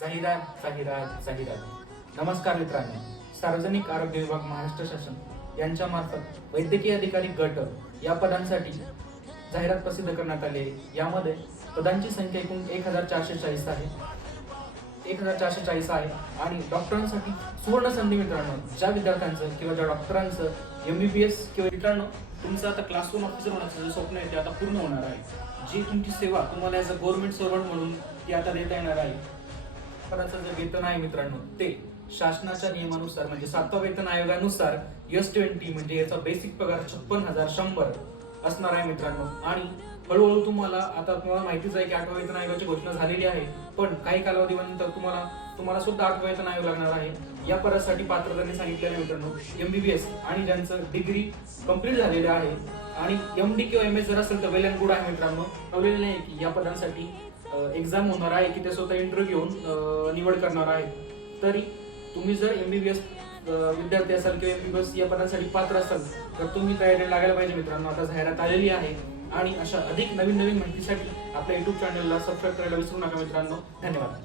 जाहिरात जाहिरात जाहिरात. नमस्कार मित्रांनो, सार्वजनिक आरोग्य विभाग महाराष्ट्र शासन यांच्या मार्फत वैद्यकीय अधिकारी गट या पदांसाठी जाहिरात प्रसिद्ध करण्यात आली आहे. यामध्ये पदांची संख्या एकूण 1440 आहे. 1440 आहे आणि डॉक्टरांसाठी सुवर्ण संधी मित्रांनो. ज्या विद्यार्थ्यांचं किंवा ज्या डॉक्टरांचं MBBS किंवा मित्रांनो तुमचं आता क्लास 1 ऑफिसर होण्याचं जे स्वप्न आहे ते आता पूर्ण होणार आहे. जी तुमची सेवा तुम्हाला ॲज अ गव्हर्नमेंट सर्वंट म्हणून ती आता देता येणार आहे. पदाचं जे वेतन आहे मित्रांनो ते शासनाच्या नियमानुसार म्हणजे 7व्या वेतन आयोगानुसार S20 म्हणजे याचा बेसिक पगार 56,100 असणार आहे मित्रांनो. आणि हळूहळू तुम्हाला माहितीच आहे की 8व्या वेतन आयोगाची घोषणा झालेली आहे, पण काही कालावधीनंतर तुम्हाला सुद्धा 8व्या वेतन आयोग लागणार आहे. या पदासाठी पात्रतांनी सांगितलेलं मित्रांनो MBBS आणि ज्यांचं डिग्री कंप्लीट झालेले आहे आणि MD किंवा MS जर असेल तर वेल अँड गुड आहे मित्रांनो. कळलेलं नाही की या पदांसाठी एक्झाम होणार आहे की ते स्वतः इंटरव्ह्यू घेऊन निवड करणार आहे. तरी तुम्ही जर MBBS विद्यार्थी असाल किंवा MBBS या पदांसाठी पात्र असाल तर तुम्ही तयारी लागायला पाहिजे मित्रांनो. आता जाहिरात आलेली आहे आणि अशा अधिक नवीन माहितीसाठी आपल्या YouTube चॅनलला सबस्क्राईब करायला विसरू नका मित्रांनो. धन्यवाद.